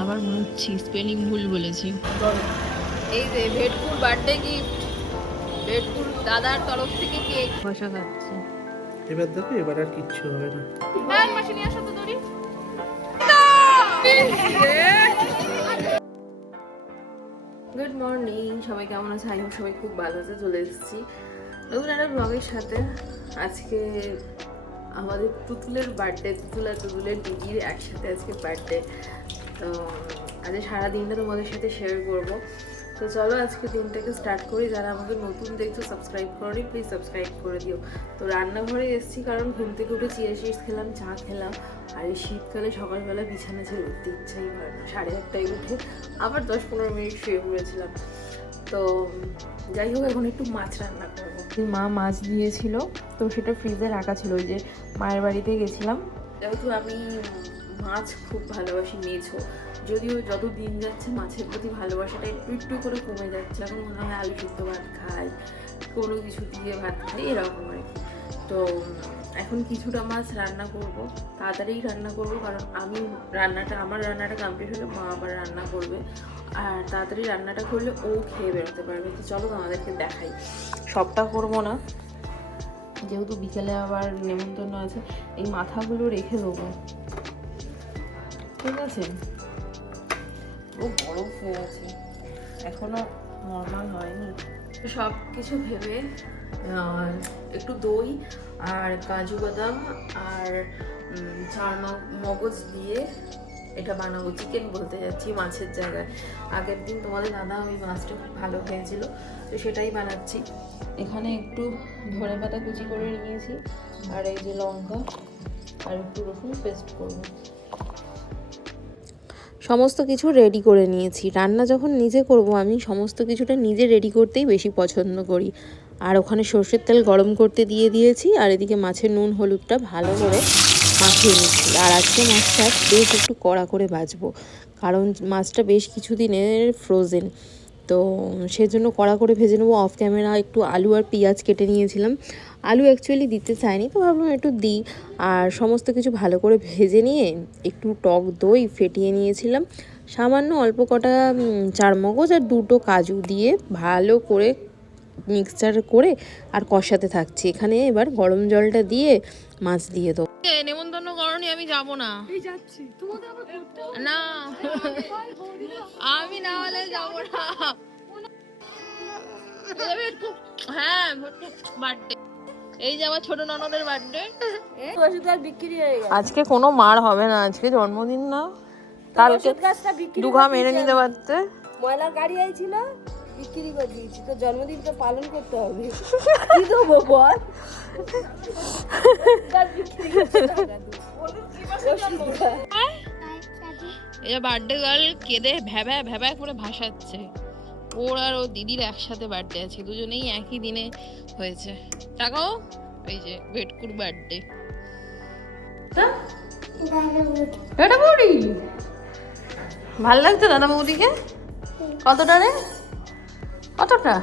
আবার মনে হচ্ছে স্পেলিং ভুল বলেছি। এই যে ভেটকুর বার্থডে গিফট ভেটকুর দাদার তরফ থেকে কেক বসা খাচ্ছে। এবার দেখো এবার আর কিচ্ছু হবে না। হ্যাঁ মাসি নিয়ে আসো তো দড়ি। গুড মর্নিং সবাই কেমন আছে? আই সবাই খুব ভালো আছে চলে এসেছি নতুন একটা ব্লগের সাথে। আজকে আমাদের তুতুলের বার্থডে তুতুল আর তুতুলের দিদির একসাথে আজকে বার্থডে তো আজকে সারা দিনটা তোমাদের সাথে শেয়ার করব। তো চলো আজকে দিনটাকে স্টার্ট করি। যারা আমাকে নতুন দেখছ সাবস্ক্রাইব করনি প্লিজ সাবস্ক্রাইব করে দিও। তো রান্নাঘরে এসেছি কারণ ঘুম থেকে উঠে চিয়া শিস খেলাম চা খেলাম। আর এই শীতকালে সকালবেলা বিছানা ছেড়ে উঠতে ইচ্ছাই হয় না। সাড়ে আটটায় উঠে আবার দশ পনেরো মিনিট শুয়ে পড়েছিলাম। তো যাই হোক এখন একটু মাছ রান্না করব। মা মাছ দিয়েছিল তো সেটা ফ্রিজে রাখা ছিল। ওই যে মায়ের বাড়িতে গেছিলাম। যেহেতু আমি মাছ খুব ভালোবাসি মেঝো যদিও যত দিন যাচ্ছে মাছের প্রতি ভালোবাসাটা একটু একটু করে কমে যাচ্ছে, এখন মনে হয় আলু সিদ্ধ ভাত খাই, কোনো কিছু দিয়ে ভাত খাই, এরকম আর কি। তো, এখন কিছুটা মাছ রান্না করব তাড়াতাড়ি রান্না করব, কারণ আমি রান্নাটা, আমার রান্নাটা কমপ্লিট হলে মা আবার রান্না করবে। আর তাড়াতাড়ি রান্নাটা করলে ও খেয়ে বেরোতে পারবে। তো চলো আমাদেরকে দেখাই। সবটা করব না। যেহেতু বিকেলে আবার নেমন্তন্ন আছে, এই মাথাগুলো রেখে দেবো। ঠিক আছে। ও বরফ হয়ে আছে এখনও নর্মাল হয়নি। সব কিছু ভেবে একটু দই আর কাজু বাদাম আর চার মগজ দিয়ে এটা বানাবো। চিকেন বলতে যাচ্ছি মাছের জায়গায়। আগের দিন তোমাদের দাদা ওই মাছটা খুব ভালো খেয়েছিল তো সেটাই বানাচ্ছি। এখানে একটু ধনে পাতা কুচি করে নিয়েছি, আর এই যে লঙ্কা, আর একটু রসুন পেস্ট করব। সমস্ত কিছু রেডি করে নিয়েছি। রান্না যখন নিজে করব, আমি সমস্ত কিছুটা নিজে রেডি করতেই বেশি পছন্দ করি। আর ওখানে সর্ষের তেল গরম করতে দিয়ে দিয়েছি, আর এদিকে মাছের নুন, হলুদটা ভালো করে মাখিয়ে নিচ্ছি। আর আজকে মাছটা বেশ একটু কড়া করে বাজবো কারণ মাছটা বেশ কিছুদিনের ফ্রোজেন তো সেজন্য কড়া করে ভেজে নেব। অফ ক্যামেরা একটু আলু আর পেঁয়াজ কেটে নিয়েছিলাম। আলু অ্যাকচুয়ালি দিতে চাইনি, তো ভাবলাম একটু দিই। আর সমস্ত কিছু ভালো করে ভেজে নিয়ে একটু টক দই ফেটিয়ে নিয়েছিলাম। সামান্য অল্প কটা চারমগজ আর দুটো কাজু দিয়ে ভালো করে মিক্সচার করে আর কষাতে থাকছি। এখানে এবার গরম জলটা দিয়ে মাছ দিয়ে দেবো। নেমন্তন্ন করনি আমি যাব না। না। আমি না হলে যাব না। হ্যাঁ বার্থডে। এই যে আমার ছোট ননদের বার্থডে। আজকে কোনো মার হবে না আজকে জন্মদিন না। কালকে দুঘা মেরে নিতে পারতে। ময়লার গাড়ি আইছিল। বিক্রি করে দিয়েছি তো জন্মদিন তো পালন করতে হবে। কি দেবো বল। এই বার্থডে গার্ল কেঁদে ভ্যাবা ভ্যাবা করে ভাসাচ্ছে। ওর আর ও দিদির একসাথে বার্থডে আছে দুজনেই একই দিনে হয়েছে। টাকাও? এই যে ভেটকুর বার্থডে দাদা বৌদি? ভালো লাগছে দাদা বৌদিকে? কতটা রে? কতটা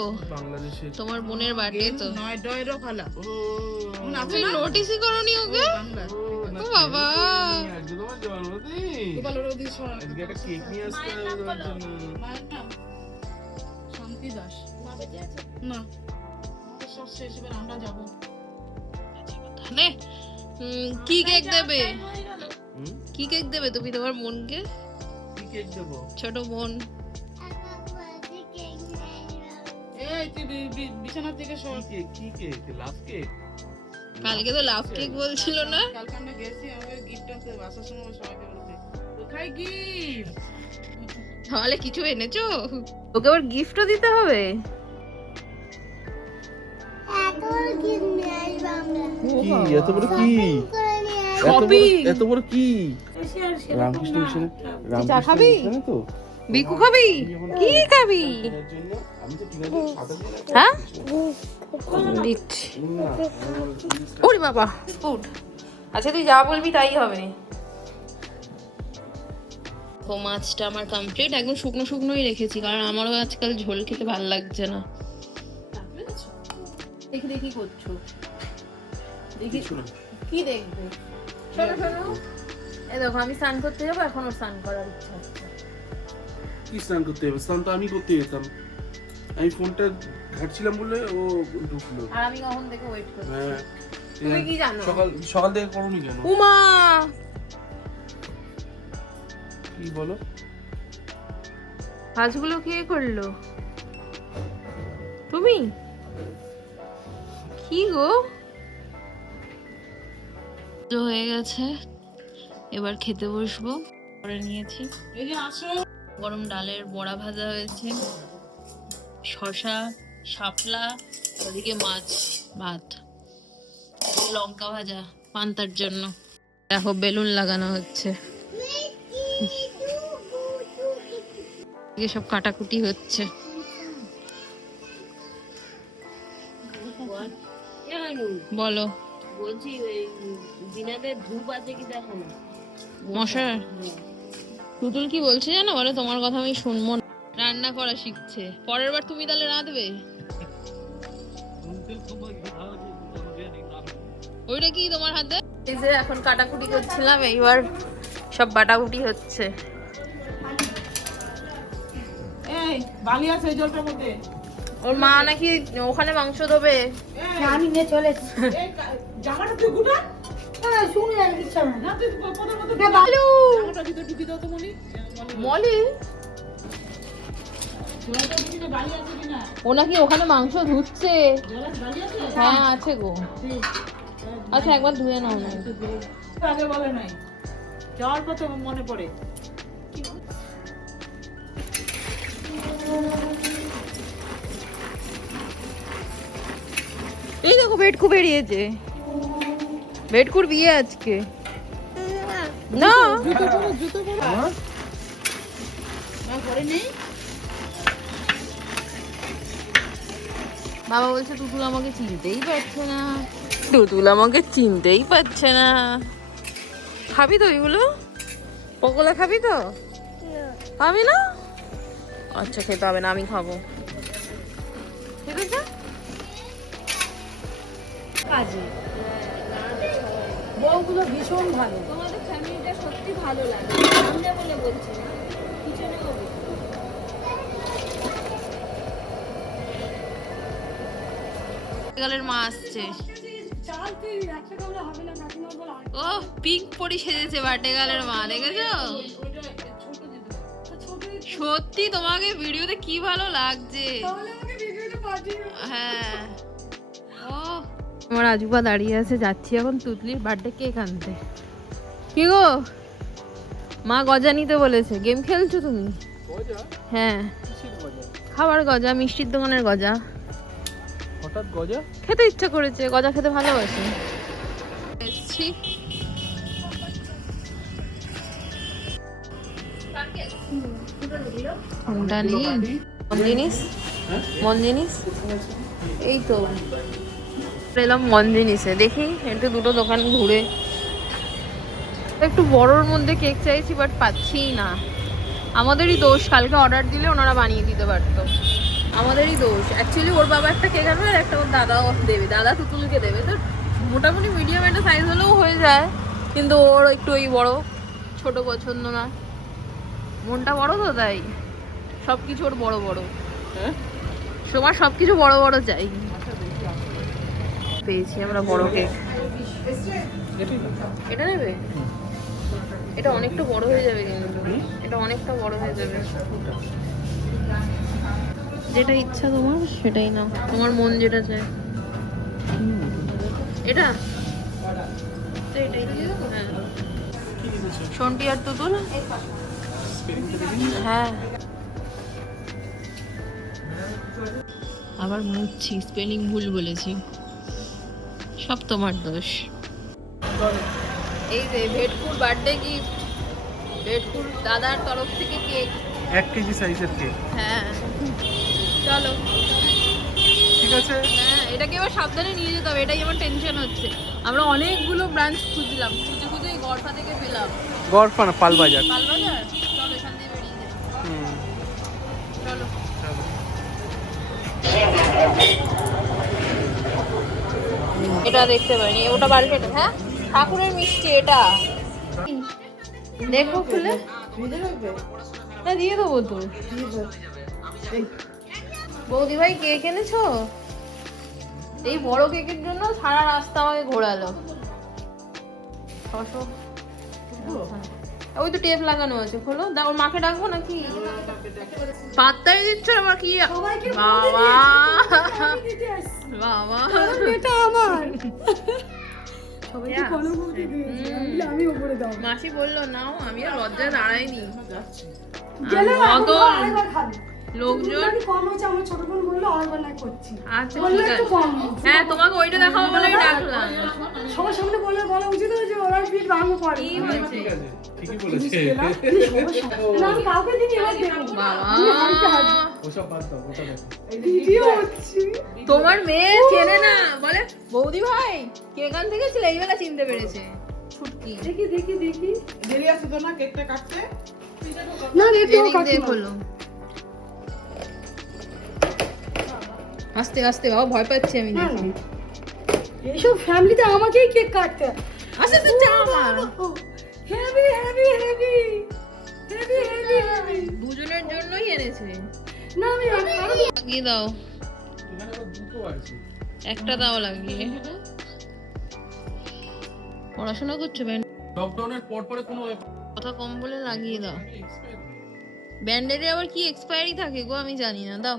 ও তোমার বোনের বার্থডে তো। নয় ডয়েরও খালা। তুমি নোটিসই করনি ওকে? ও বাবা। শান্তি দাস। না। সব শেষ এবার আমরা যাব। নে কি কেক দেবে? কি কেক দেবে তুমি তোমার বোনকে? কি কেক দেবো? ছোট বোন। এই তুই বি- বি- বিছানা থেকে সর। কি কি কেক লাভ কেক কালকে তো লাভ কেক বলছিল না? কালকে আমরা গেছি আমাদের গিফট আনতে বাসার সময় সবাইকে বলতে কোথায় গিফট? তাহলে কিছু এনেছো? ওকে আবার গিফটও দিতে হবে? কি? এত বড় কি? এত বড় কি? রামকৃষ্ণ মিশনে রামকৃষ্ণ মিশনে তো? বিকু খাবি? কি খাবি? তো। হ্যাঁ? দিচ্ছি। ওরে বাবা। ফুড আচ্ছা তুই যা বলবি তাই হবে। ও মাছটা আমার কমপ্লিট একদম শুকনো শুকনোই রেখেছি কারণ আমারও আজকাল ঝোল খেতে ভালো লাগছে না। দেখি দেখি করছ। দেখি কি দেখবে? শোনো শোনো। এই দেখো আমি স্নান করতে যাব এখন ওর স্নান করার ইচ্ছা কি স্নান করতে হবে স্নান তো আমি করতে যেতাম। আমি ফোনটা ঘাটছিলাম বলে ও ঢুকলো। আর আমি কখন থেকে ওয়েট করছি? হ্যাঁ। তুমি কি জানো? সকাল সকাল থেকে করোনি কেন? উমা! কি বলো? কাজগুলো কে করল? তুমি? কি গো? তো হয়ে গেছে। এবার খেতে বসবো। করে নিয়েছি। এই যে গরম ডালের বড়া ভাজা হয়েছে। শশা শাপলা ওদিকে মাছ ভাত। লঙ্কা ভাজা পান্তার জন্য। দেখো বেলুন লাগানো হচ্ছে। সব কাটাকুটি হচ্ছে। হ্যাঁ, বলো। বলছি ওই ধূপ আছে কি দেখো মশার? টুটুল কি বলছে জানো? বলে তোমার কথা আমি শুনব না। রান্না করা শিখছে। পরের বার তুমি তাহলে রাঁধবে? ওইটা কি তোমার হাতে? এই যে এখন কাটাকুটি করছিলাম এইবার সব বাটাকুটি হচ্ছে। এই বালি আছে জলটার মধ্যে। ওর মা নাকি ওখানে মাংস দেবে আমি নিয়ে চলে জামাটা তুই গুটা। মলি? ঢুকিতে বালি ও নাকি ওখানে মাংস ধুচ্ছে। হ্যাঁ আছে গো। আচ্ছা একবার ধুয়ে নাও না আগে বলে নাই। যাওয়ার পথে মনে পড়ে। এই দেখো বেড খুব বেরিয়েছে ভেটকুর বিয়ে আজকে। না। আমার বাবা বলছে টুটুল আমাকে চিনতেই পারছে না। টুটুল আমাকে চিনতেই পারছে না। খাবি তো এগুলো? পকোড়া খাবি তো? খাবি না? আচ্ছা খেতে হবে না আমি খাব। ঠিক আছে? কাজে। বউগুলো ভীষণ ভালো। তোমাদের ফ্যামিলিটা সত্যি ভালো লাগে। সামনে বলে বলছি না পিছনে হবে মা আসছে। ও পিঙ্ক পরি সেজেছে মা দেখেছ? সত্যি তোমাকে ভিডিওতে কি ভালো লাগছে। হ্যাঁ। আমার আজুবা দাঁড়িয়ে আছে যাচ্ছি এখন তুতলির বার্থডে কেক আনতে। কি গো? মা গজা নিতে বলেছে গেম খেলছো তুমি? হ্যাঁ। খাবার গজা মিষ্টির দোকানের গজা। হঠাৎ গজা? খেতে ইচ্ছা করেছে গজা খেতে ভালোবাসে। এসছি। কোন জিনিস মন জিনিস এই তো। এলাম মন জিনিসে দেখি একটু দুটো দোকান ঘুরে। একটু বড়োর মধ্যে কেক চাইছি বাট পাচ্ছিই না। আমাদেরই দোষ কালকে অর্ডার দিলে ওনারা বানিয়ে দিতে পারতো। আমাদেরই দোষ। অ্যাকচুয়ালি ওর বাবা একটা কেক আনবে আর একটা ওর দাদাও দেবে। দাদা তুতুলকে দেবে। তো মোটামুটি মিডিয়াম একটা সাইজ হলেও হয়ে যায়। কিন্তু ওর একটু ওই বড়। ছোট পছন্দ না। মনটা বড় তো তাই। সব কিছু ওর বড় বড়। হ্যাঁ? তোমার সব কিছু বড় বড় চাই। পেয়েছি আমরা বড় কেক। এটা নেবে? এটা অনেকটা বড় হয়ে যাবে কিন্তু। এটা অনেকটা বড় হয়ে যাবে। যেটা ইচ্ছা তোমার সেটাই না তোমার মন যেটা চায়। এটা? হ্যাঁ। শন্টি আর তুতুল? হ্যাঁ। আবার মুছছি স্পেলিং ভুল বলেছি। সব তোমার দোষ। এই যে ভেটকুর বার্থডে গিফট ভেটকুর দাদার তরফ থেকে কেক এক কেজি সাইজের কেক হ্যাঁ। চলো। ঠিক আছে। হ্যাঁ এটাকে এবার সাবধানে নিয়ে যেতে হবে এটাই আমার টেনশন হচ্ছে। আমরা অনেকগুলো ব্রাঞ্চ খুঁজলাম খুঁজে খুঁজে এই গড়ফা থেকে পেলাম। গড়ফানা পালবাজার। কালবাজার চলো এখান দিয়ে বেরিয়ে যাই। হুম। চলো। চলো। এটা দেখতে পারিনি ওটা বাড়িতে হ্যাঁ? ঠাকুরের মিষ্টি এটা। দেখো খুলে। না দিয়ে দেবো তো। বৌদি ভাই কেক এনেছো? এই বড় কেকের জন্য সারা রাস্তা আমাকে ঘোরালো। ছশো। ওই তো টেপ লাগানো আছে খোলো। দা ওর মাকে ডাকবো নাকি? পাত্তাই দিচ্ছ না আমার কি? বাবা। বাবা। এটা আমার। মাসি বলল নাও আমি আর লজ্জায় দাঁড়াইনি। লোকজন? কম আমার ছোট বোন বলল করছি। আচ্ছা ঠিক আছে। হ্যাঁ তোমাকে ওইটা দেখাবো বলে ডাকলাম। সবার সামনে বললে বলা উচিত হয়েছে ওরা পিঠ ভাঙো পড়ে কি হয়েছে? ঠিকই বলেছে না কাউকে দিনই এবার দেখব বাবা। ওসব বাদ দাও ওটা দেখো ভিডিও হচ্ছে। তোমার মেয়ে চেনে না। বলে বৌদি ভাই কে এখান থেকে ছিল? এই বেলা চিনতে পেরেছে। ছুটকি। দেখি দেখি দেখি। দেরি আছে তো না কেকটা কাটতে? না রে তো এদিক আস্তে আস্তে বাবা ভয় পাচ্ছি আমি না, দেখি না। এইসব ফ্যামিলিতে আমাকেই কেক কাটতে আস্তে আস্তে চা আমার। Heavy heavy heavy heavy heavy heavy দুজনের জন্যই এনেছে। না আমি আরও লাগিয়ে দাও। এখানে আবার দুটো আছে। একটা দাও লাগিয়ে। পড়াশোনা করছ ব্যান্ড লকডাউনের পর পরে কোনো কথা কম বলে লাগিয়ে দাও। ব্যান্ডেডের আবার কি এক্সপায়ারি থাকে গো আমি জানি না দাও।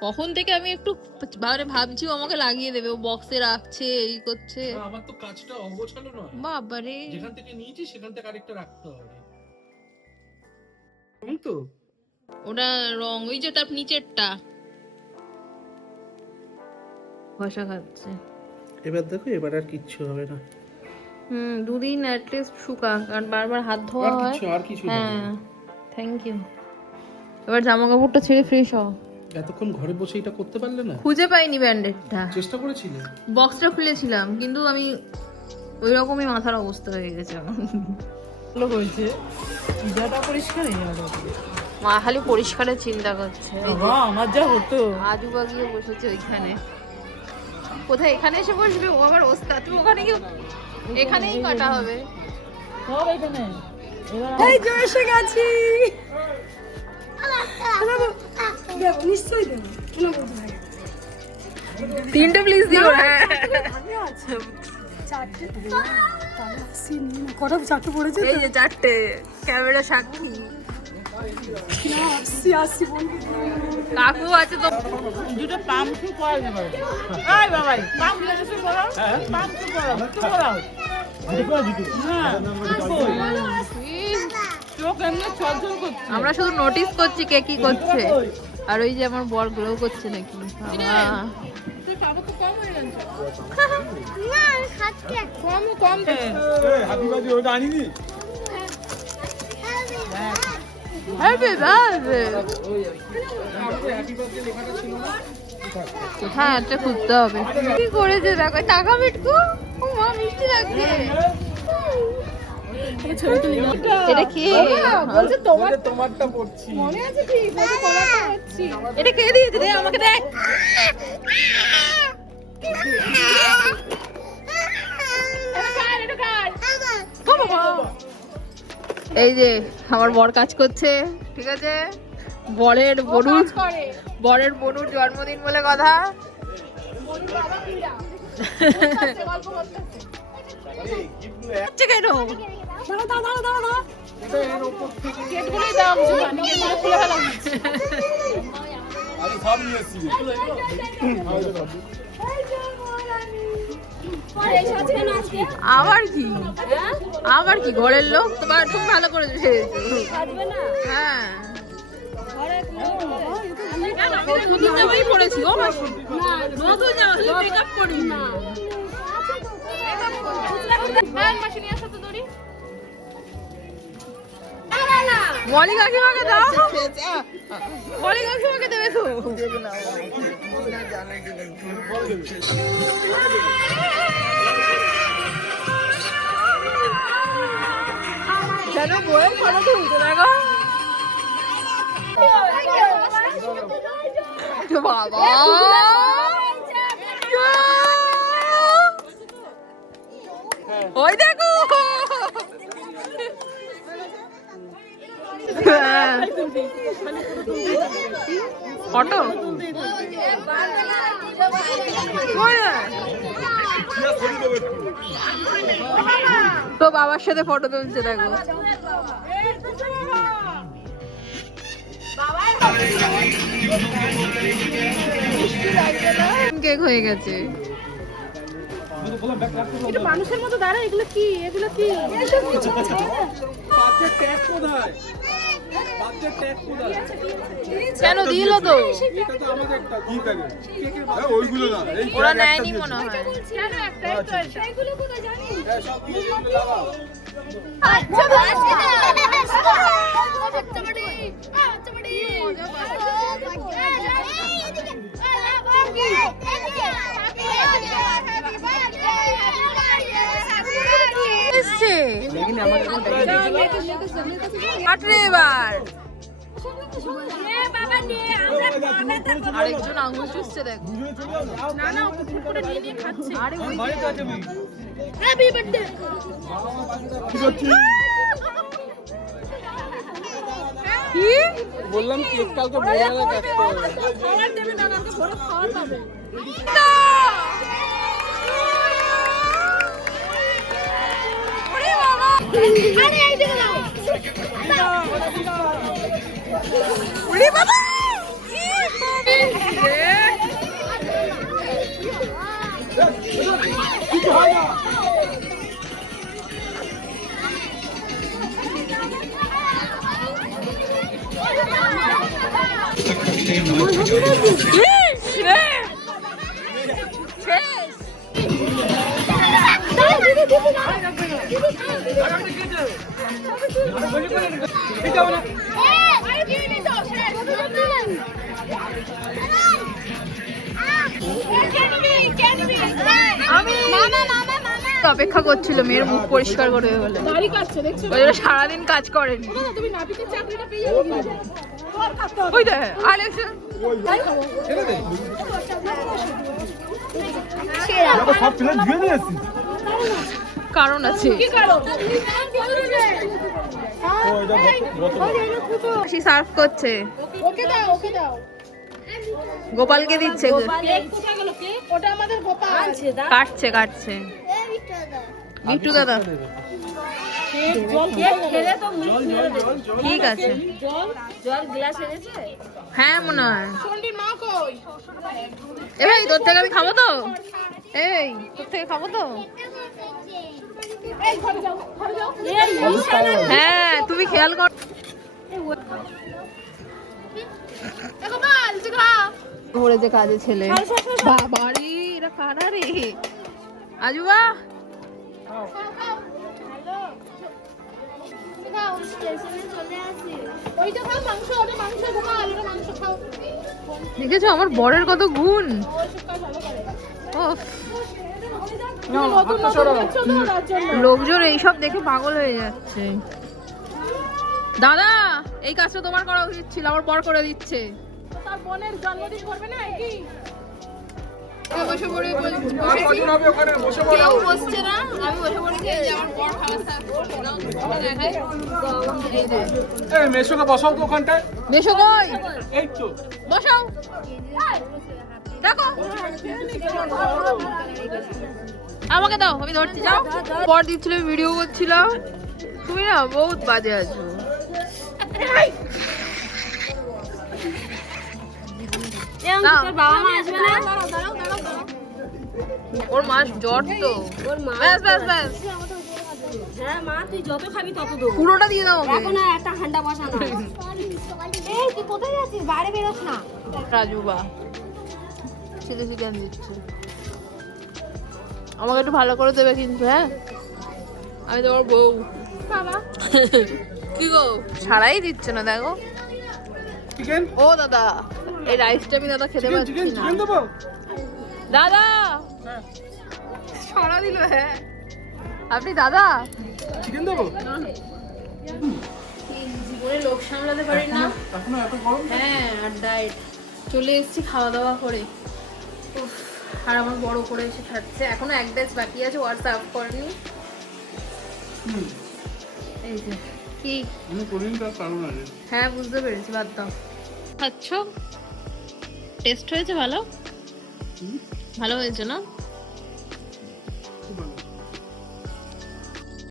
কখন থেকে আমি একটু বারে ভাবছি ও আমাকে লাগিয়ে দেবে ও বক্সে রাখছে এই করছে। আমার তো কাজটা অগোছালো নয়। বাবারে। যেখান থেকে নিয়েছি সেখান থেকে আরেকটা রাখতে হবে। হুম তো? ওটা রং ওই যে তার নিচেরটা। ঘষা খাচ্ছে। এবার দেখো এবার আর কিচ্ছু হবে না। হুম দুদিন অ্যাটলিস্ট শুকাক আর বারবার হাত ধোয়া আর হয়। কিছু আর কিছু হ্যাঁ থ্যাংক ইউ এবার জামা কাপড়টা ছেড়ে ফ্রেশ হও। এতক্ষণ ঘরে বসে এটা করতে পারলে না? খুঁজে পাইনি ব্যান্ডেডটা চেষ্টা করেছিলে? বক্সটা খুলেছিলাম কিন্তু আমি ওই রকমই মাথার অবস্থা হয়ে গেছে আমার। ভালো হয়েছে। পূজাটা পরিষ্কার মা খালি পরিষ্কারের চিন্তা করছে। আমার যা হতো। আজু বাগিয়ে বসেছে ওইখানে। কোথায়? এখানে এসে বসবে? ও আবার ওস্তাদ। তুমি ওখানে কি এখানেই কাটা হবে। সব এখানে। এই যে এসে গেছি। দেবো নিশ্চয়ই দেবো কেন বলতে ভাই তিনটে প্লিজ দিও হ্যাঁ কটা চারটে পড়েছে এই যে চারটে ক্যামেরা সাক্ষী। কাকু আছে তো। দুটো পাম্প করা যাবে। এই বাবাই পাম্প করাও পাম্প করাও করাও হ্যাঁ। আমরা শুধু নোটিস করছি কে কি করছে। আর ওই যে আমার বর গ্লো করছে নাকি। বাবা। কম কম হ্যাপি হ্যাঁ এটা খুঁজতে হবে। কি করেছে দেখো টাকা মিটকু? ও মা মিষ্টি লাগছে। এটা কি বলছে তোমার তোমারটা পড়ছি মনে আছে কি বলছে তোমারটা হচ্ছি এটা কে দিয়েছে রে আমাকে দেখ এটা কার এটা কার ও বাবা এই যে আমার বর কাজ করছে ঠিক আছে বরের বনুর বরের বনুর জন্মদিন বলে কথা কেন আবার কি? আবার কি? ঘরের লোক? তোমার খুব ভালো করে হ্যাঁ কেন, আমি নতুন জামাই পরেছি ও মাসি নতুন জামা শুধু মেকআপ করি না হ্যাঁ মাসি নিয়ে আসো তো দড়ি। 머리가 흉하게다 머리가 흉하게 돼서 쟤는 뭐야? 바라도 우드라가? 봐봐. 어이 대구! অটো তো বাবার সাথে ফটো তুলছে দেখো। কেক হয়ে গেছে। মানুষের মতো দাঁড়া এগুলো কি এগুলো কি কেন দিল তো ওইগুলো না এই ওরা নেয়নি মনে হয় কেন একটাই তো সেগুলো কোথায় জানিস এসছে কাটরে এবার। আরেকজন আঙুল চুষছে দেখো। না না করে নিয়ে নিয়ে খাচ্ছে। আরে ওই হ্যাপি বার্থডে কি বললাম কেক কালকে ভোরবেলা কাটতে হবে। খাবার দেবে না কালকে ভোরে অপেক্ষা করছিল মেয়ের মুখ পরিষ্কার করবে বলে। সারাদিন কাজ করেনি। ওই দেখ আলেক্স সব কারণ আছে। সার্ভ করছে। ওকে দাও ওকে দাও। গোপালকে দিচ্ছে। কাটছে কাটছে। বিট্টু দাদা। ঠিক আছে। জল জল গ্লাস এনেছে? হ্যাঁ মনে হয়। এ ভাই তোর থেকে আমি খাব তো? এই তোর থেকে খাব তো এই ঘরে যাও ঘরে যাও এই হ্যাঁ তুমি খেয়াল কর। ঘুরে যে কাজে ছেলে। বাবারে, এরা কারা রে? আজুবা? দেখেছ, আমার বরের কত গুণ? ওফ লোকজন এইসব দেখে পাগল হয়ে যাচ্ছে। দাদা এই কাজটা তোমার করা উচিত ছিল আমার বর করে দিচ্ছে। তার বোনের জন্মদিন করবে না কি? বসে পড়ে কেউ বসছে না আমি বসে পড়ে খেয়ে যে আমার বর খাবার মেশোকে বসাও তো ওখানটায়। বেশো কই? এই তো। বসাও। দেখো। আমাকে দাও আমি ধরছি যাও। পর দিচ্ছিল ভিডিও করছিলাম। তুমি না বহুত বাজে আছো। মা ওর মাস জ্বর তো। ওর মা ব্যাস ব্যাস ব্যাস। হ্যাঁ মা তুই যত খাবি তত দেবো। পুরোটা দিয়ে দাও এখন আর একটা হান্ডা বসানো এই তুই কোথায় যাচ্ছিস? বাইরে বেরোস না। রাজুবা সিধে সিধে আমি দিচ্ছি। আমাকে একটু ভালো করে দেবে কিন্তু হ্যাঁ? আমি তোমার বউ। বাবা। কি গো? ছাড়াই দিচ্ছে না দেখো। চিকেন ও দাদা এই রাইসটা আমি দাদা খেতে পারছি চিকেন না। চিকেন দেবো দাদা ছড়া দিল হ্যাঁ। আপনি দাদা? চিকেন দেবো? জীবনে লোক সামলাতে পারি না। এখনও এত গরম? হ্যাঁ আর ডায়েট চলে এসেছি খাওয়া দাওয়া করে। আর আমার বড় করে এসে খাচ্ছে। এখনও এক ব্যাচ বাকি আছে হোয়াটসঅ্যাপ করেনি। এই যে কি? হ্যাঁ বুঝতে পেরেছি বাদ দাও। খাচ্ছ? টেস্ট হয়েছে ভালো? ভালো হয়েছে না।